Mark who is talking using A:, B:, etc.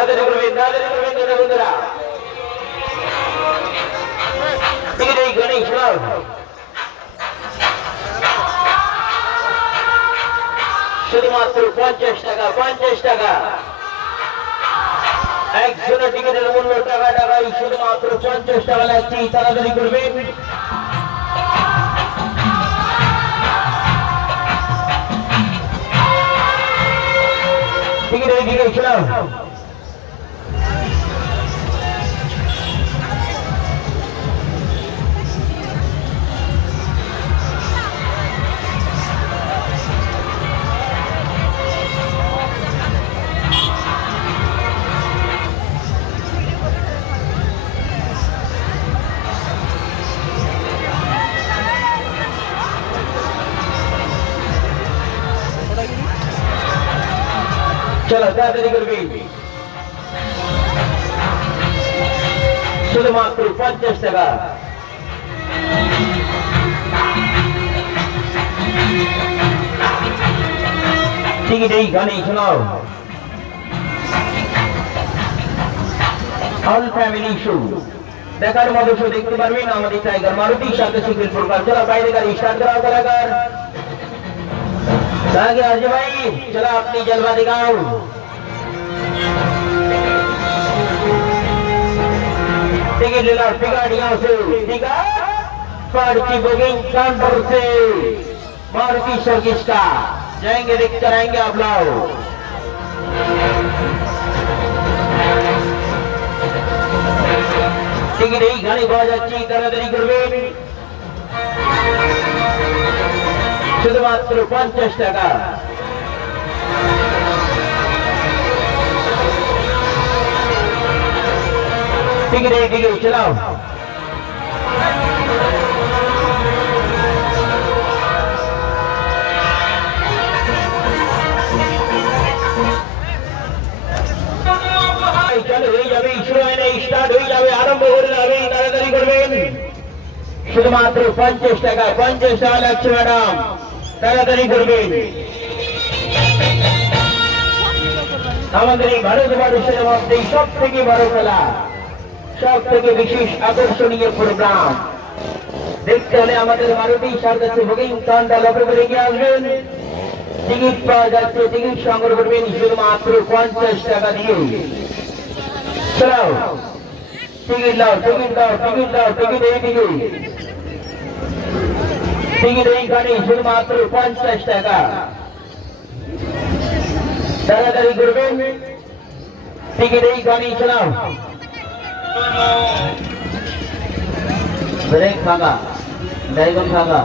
A: করবেন তাড়াতাড়ি করবেন দাদা বন্ধুরা টিকিট এই গণেশ রাও শুধুমাত্র পঞ্চাশ টাকা পঞ্চাশ টাকা একজনের টিকিটের মূল্য টাকা টাকাই শুধুমাত্র পঞ্চাশ টাকা লাগছে তাড়াতাড়ি করবেন টিকিট এই দিকে ছিল চলো, তাড়াতাড়ি করবেন শুধুমাত্র পঞ্চাশ টাকা। টিকিট এই শোনাও অল ফ্যামিলি শো দেখার মতো শো দেখতে পারবেন আমাদের টাইগার মারুতি সাথে সিক্রেট প্রোগ্রাম চলো, বাইরে গাড়ি স্টার্ট করাও कहा गया भाई अपनी जलवा दिखाओ टिकट ले लो से। पार्टी की बुकिंग काउंटर से। मारुति सर्किस का। जाएँगे, देख कर आएँगे आप लोग। टिकट ही घनी बहुत अच्छी तरह तरी करवे শুধুমাত্র পঞ্চাশ টাকা। টিকিট দিকে চালাও শুধুমাত্র পঞ্চাশ টাকা পঞ্চাশ টাকা লাগছে ম্যাডাম তাড়াতাড়ি করবেন আমাদের এই ভারত মানুষের মধ্যে সব থেকে বড় খেলা সব থেকে বিশেষ আকর্ষণীয় প্রোগ্রাম দেখতে হলে আমাদের মারুতি সারদাসে বুকিং কাউন্টার লক্ষ্য করে এগিয়ে আসবেন। টিকিট পাওয়া যাচ্ছে, টিকিট সংগ্রহ করবেন শুধুমাত্র পঞ্চাশ টাকা দিয়ে। চলো, টিকিট দাও টিকিট দাও টিকিট দাও, টিকিট এই দিকে। টিকিট এইখানে শুধুমাত্র পঞ্চাশ টাকা। তাড়াতাড়ি করবেন। টিকিট এইখানে শোনাও। ব্রেক ফাঁকা। ড্রাইভার ফাঁকা।